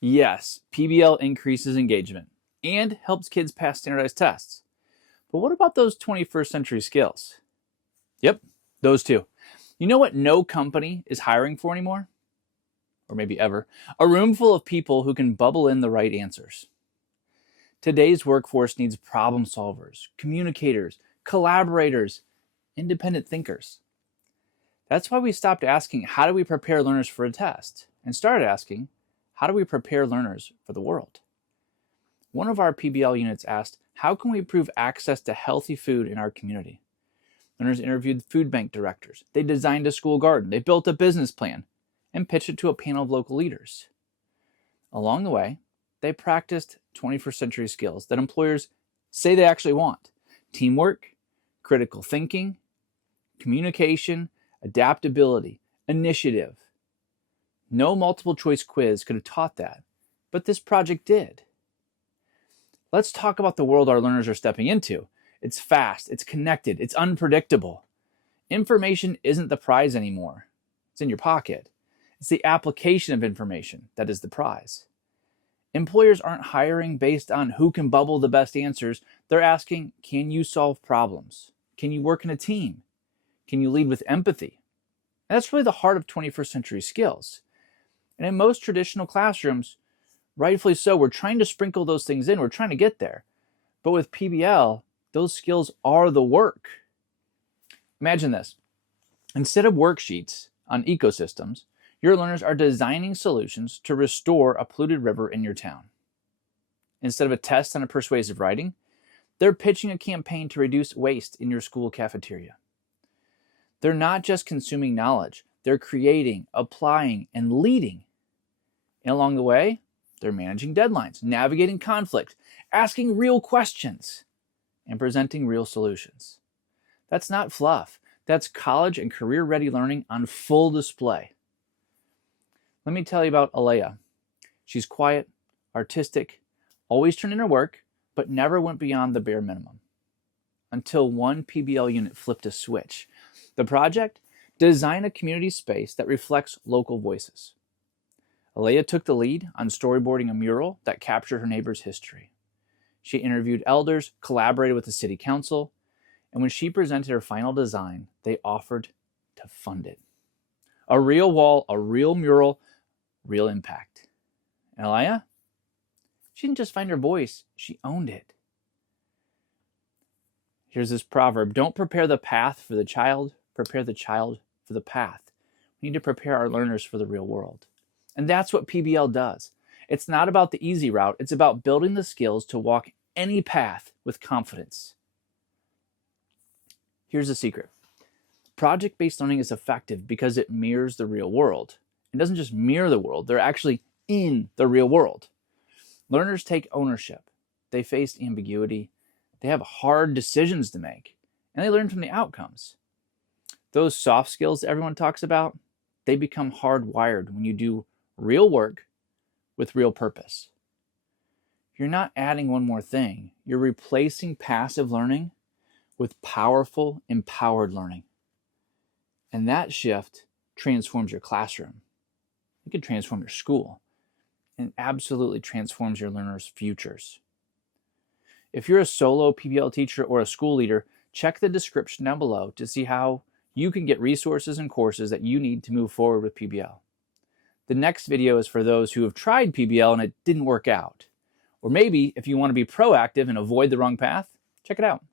Yes, PBL increases engagement and helps kids pass standardized tests. But what about those 21st century skills? Yep, those two. You know what no company is hiring for anymore? Or maybe ever? A room full of people who can bubble in the right answers. Today's workforce needs problem solvers, communicators, collaborators, independent thinkers. That's why we stopped asking, how do we prepare learners for a test? And started asking, how do we prepare learners for the world? One of our PBL units asked, how can we improve access to healthy food in our community? Learners interviewed food bank directors. They designed a school garden. They built a business plan and pitched it to a panel of local leaders. Along the way, they practiced 21st century skills that employers say they actually want: teamwork, critical thinking, communication, adaptability, initiative. No multiple choice quiz could have taught that, but this project did. Let's talk about the world our learners are stepping into. It's fast, it's connected, it's unpredictable. Information isn't the prize anymore. It's in your pocket. It's the application of information that is the prize. Employers aren't hiring based on who can bubble the best answers. They're asking, can you solve problems? Can you work in a team? Can you lead with empathy? And that's really the heart of 21st century skills. And in most traditional classrooms, rightfully so, we're trying to sprinkle those things in. We're trying to get there. But with PBL, those skills are the work. Imagine this. Instead of worksheets on ecosystems, your learners are designing solutions to restore a polluted river in your town. Instead of a test on a persuasive writing, they're pitching a campaign to reduce waste in your school cafeteria. They're not just consuming knowledge, they're creating, applying, and leading. And along the way, they're managing deadlines, navigating conflict, asking real questions, and presenting real solutions. That's not fluff. That's college and career-ready learning on full display. Let me tell you about Alea. She's quiet, artistic, always turned in her work, but never went beyond the bare minimum. Until one PBL unit flipped a switch. The project? Design a community space that reflects local voices. Alea took the lead on storyboarding a mural that captured her neighbor's history. She interviewed elders, collaborated with the city council, and when she presented her final design, they offered to fund it. A real wall, a real mural, real impact. And Alea? She didn't just find her voice, she owned it. Here's this proverb: don't prepare the path for the child, prepare the child for the path. We need to prepare our learners for the real world. And that's what PBL does. It's not about the easy route, it's about building the skills to walk any path with confidence. Here's the secret. Project-based learning is effective because it mirrors the real world. It doesn't just mirror the world, they're actually in the real world. Learners take ownership. They face ambiguity. They have hard decisions to make, and they learn from the outcomes. Those soft skills that everyone talks about, they become hardwired when you do real work with real purpose. You're not adding one more thing. You're replacing passive learning with powerful, empowered learning. And that shift transforms your classroom. It can transform your school, and absolutely transforms your learners' futures. If you're a solo PBL teacher or a school leader, check the description down below to see how you can get resources and courses that you need to move forward with PBL. The next video is for those who have tried PBL and it didn't work out. Or maybe if you want to be proactive and avoid the wrong path, check it out.